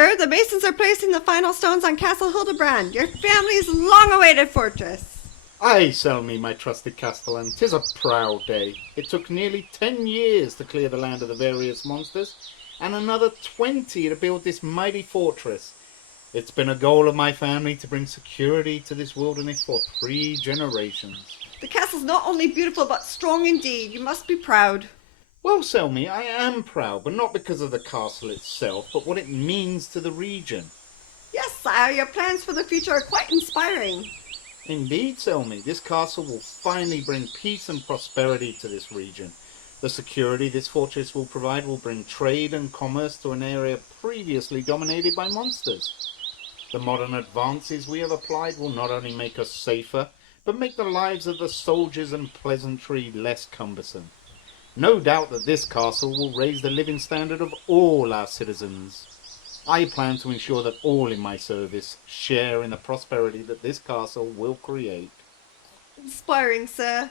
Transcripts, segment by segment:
sir, the masons are placing the final stones on Castle Hildebrande, your family's long-awaited fortress. Aye, Selmy, my trusted castellan, 'tis a proud day. It took nearly 10 years to clear the land of the various monsters, and another 20 to build this mighty fortress. It's been a goal of my family to bring security to this wilderness for 3 generations. The castle's not only beautiful, but strong indeed. You must be proud. Well, Selmy, I am proud, but not because of the castle itself, but what it means to the region. Yes, sire, your plans for the future are quite inspiring. Indeed, Selmy, this castle will finally bring peace and prosperity to this region. The security this fortress will provide will bring trade and commerce to an area previously dominated by monsters. The modern advances we have applied will not only make us safer, but make the lives of the soldiers and peasantry less cumbersome. No doubt that this castle will raise the living standard of all our citizens. I plan to ensure that all in my service share in the prosperity that this castle will create. Inspiring, sir.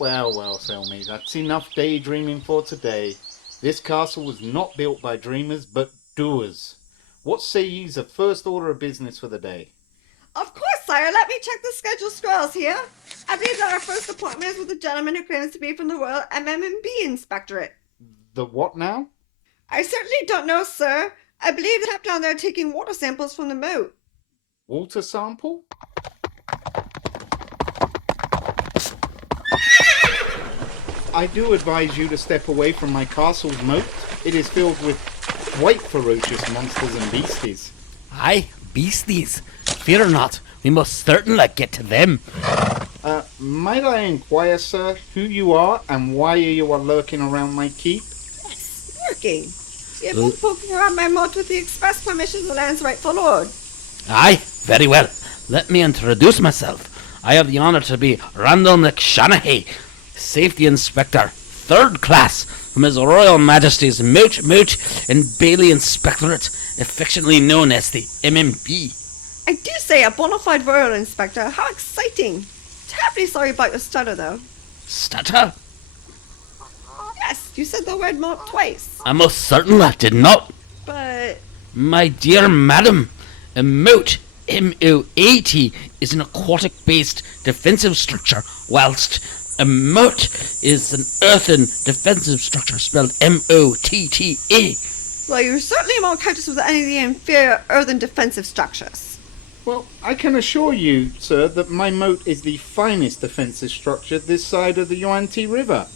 Well, Selmy, that's enough daydreaming for today. This castle was not built by dreamers, but doers. What say ye's a first order of business for the day? Of course, sire. Let me check the schedule scrolls here. I believe that our first appointment is with a gentleman who claims to be from the Royal MMB Inspectorate. The what now? I certainly don't know, sir. I believe they kept down there taking water samples from the moat. Water sample? I do advise you to step away from my castle's moat. It is filled with quite ferocious monsters and beasties. Aye, beasties. Fear not, we must certainly get to them. Might I inquire, sir, who you are and why you are lurking around my keep? Yes, lurking. You've been poking around my moat with the express permission of the land's rightful lord. Aye, very well. Let me introduce myself. I have the honour to be Randall McShanahay, Safety Inspector, 3rd class, from His Royal Majesty's Moat and Bailey Inspectorate, affectionately known as the MMB. I do say a bona fide royal inspector. How exciting. Terribly sorry about your stutter, though. Stutter? Yes, you said the word moat twice. I most certainly did not. But... My dear madam, a moat, M-O-A-T, is an aquatic-based defensive structure, whilst a moat is an earthen defensive structure spelled M-O-T-T-A. Well, you're certainly more courteous with any of the inferior earthen defensive structures. Well, I can assure you, sir, that my moat is the finest defensive structure this side of the Yuan-Ti River.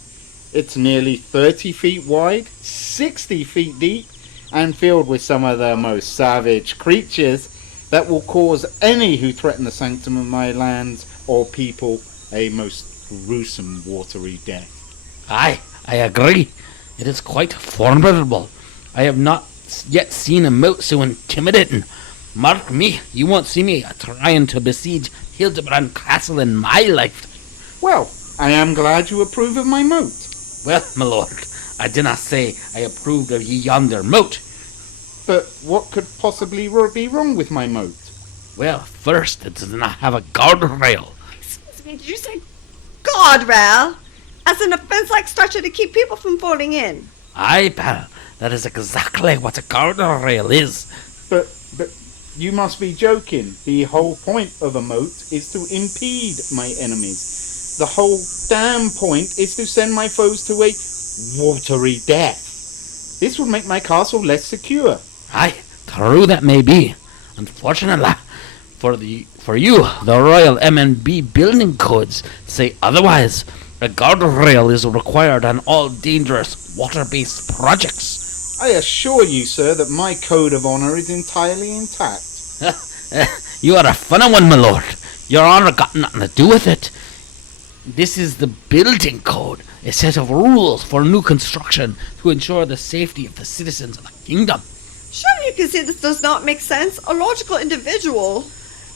It's nearly 30 feet wide, 60 feet deep, and filled with some of the most savage creatures that will cause any who threaten the sanctum of my lands or people a most gruesome watery death. Aye, I agree. It is quite formidable. I have not yet seen a moat so intimidating. Mark me, you won't see me trying to besiege Hildebrande Castle in my life. Well, I am glad you approve of my moat. Well, my lord, I did not say I approved of yonder moat. But what could possibly be wrong with my moat? Well, first, it does not have a guardrail. Excuse me, did you say guardrail? As an offense-like structure to keep people from falling in? Aye, pal, that is exactly what a guardrail is. But you must be joking. The whole point of a moat is to impede my enemies. The whole damn point is to send my foes to a watery death. This would make my castle less secure. Aye, true that may be. Unfortunately, for you, the Royal M&B building codes say otherwise. A guardrail is required on all dangerous water-based projects. I assure you, sir, that my code of honour is entirely intact. You are a funny one, my lord. Your honour got nothing to do with it. This is the building code, a set of rules for new construction to ensure the safety of the citizens of the kingdom. Surely you can see this does not make sense. A logical individual.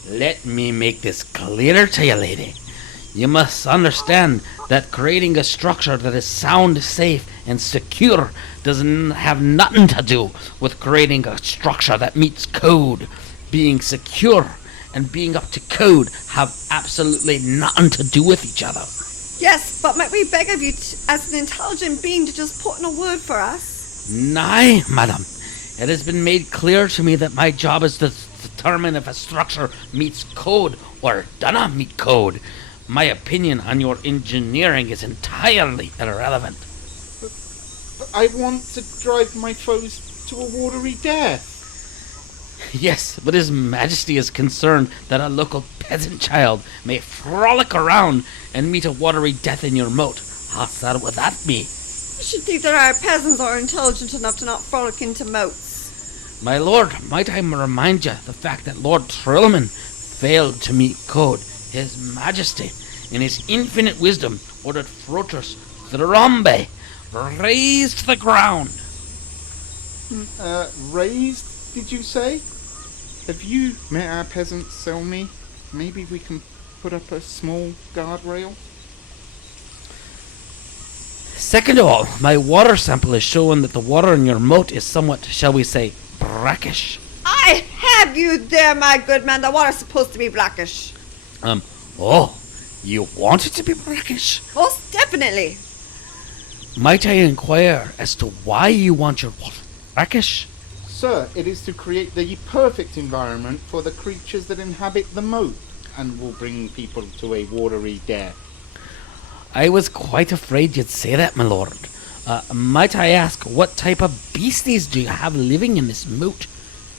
Let me make this clearer to you, lady. You must understand that creating a structure that is sound, safe, and secure doesn't have nothing to do with creating a structure that meets code. Being secure and being up to code have absolutely nothing to do with each other. Yes, but might we beg of you, as an intelligent being, to just put in a word for us? Nay, madam. It has been made clear to me that my job is to determine if a structure meets code or doesn't meet code. My opinion on your engineering is entirely irrelevant. But I want to drive my foes to a watery death. Yes, but His Majesty is concerned that a local peasant child may frolic around and meet a watery death in your moat. How sad would that be? You should think that our peasants are intelligent enough to not frolic into moats. My lord, might I remind you the fact that Lord Trillman failed to meet code. His Majesty, in his infinite wisdom, ordered Fortress Hildebrande razed to the ground. Raised, did you say? Have you met our peasants, Selmy? Maybe we can put up a small guardrail? Second of all, my water sample is showing that the water in your moat is somewhat, shall we say, brackish. I have you there, my good man. The water's supposed to be blackish. You want it to be brackish? Most definitely. Might I inquire as to why you want your water brackish? Sir, it is to create the perfect environment for the creatures that inhabit the moat, and will bring people to a watery death. I was quite afraid you'd say that, my lord. Might I ask, what type of beasties do you have living in this moat?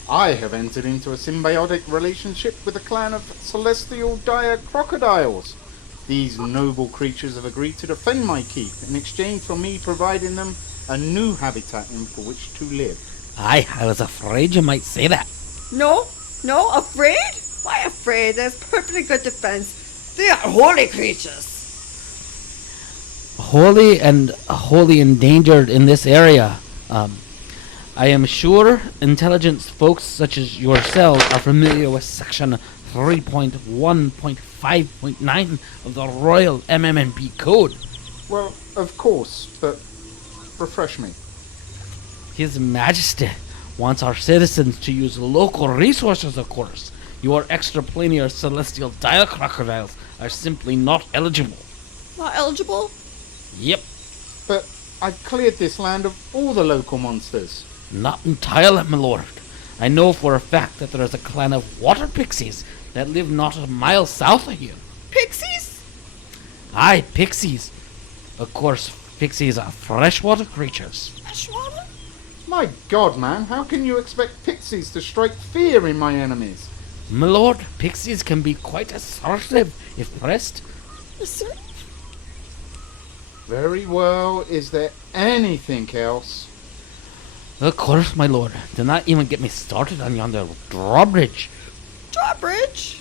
I have entered into a symbiotic relationship with a clan of celestial dire crocodiles. These noble creatures have agreed to defend my keep in exchange for me providing them a new habitat in for which to live. I was afraid you might say that. No, afraid? Why afraid? There's perfectly good defense. They are holy creatures. Wholly endangered in this area. I am sure intelligence folks such as yourselves are familiar with section 3.1.5.9 of the Royal MMB Code. Well, of course, but refresh me. His Majesty wants our citizens to use local resources, of course. Your extraplanar celestial dire crocodiles are simply not eligible. Not eligible? Yep, But I've cleared this land of all the local monsters. not entirely, my lord. I know for a fact that there is a clan of water pixies that live not a mile south of here. Pixies? Aye, pixies. Of course, pixies are freshwater creatures. Freshwater? My God, man, how can you expect pixies to strike fear in my enemies? My lord, pixies can be quite assertive if pressed. Sir? Very well, is there anything else? Of course, my lord. Do not even get me started on yonder drawbridge. Drawbridge?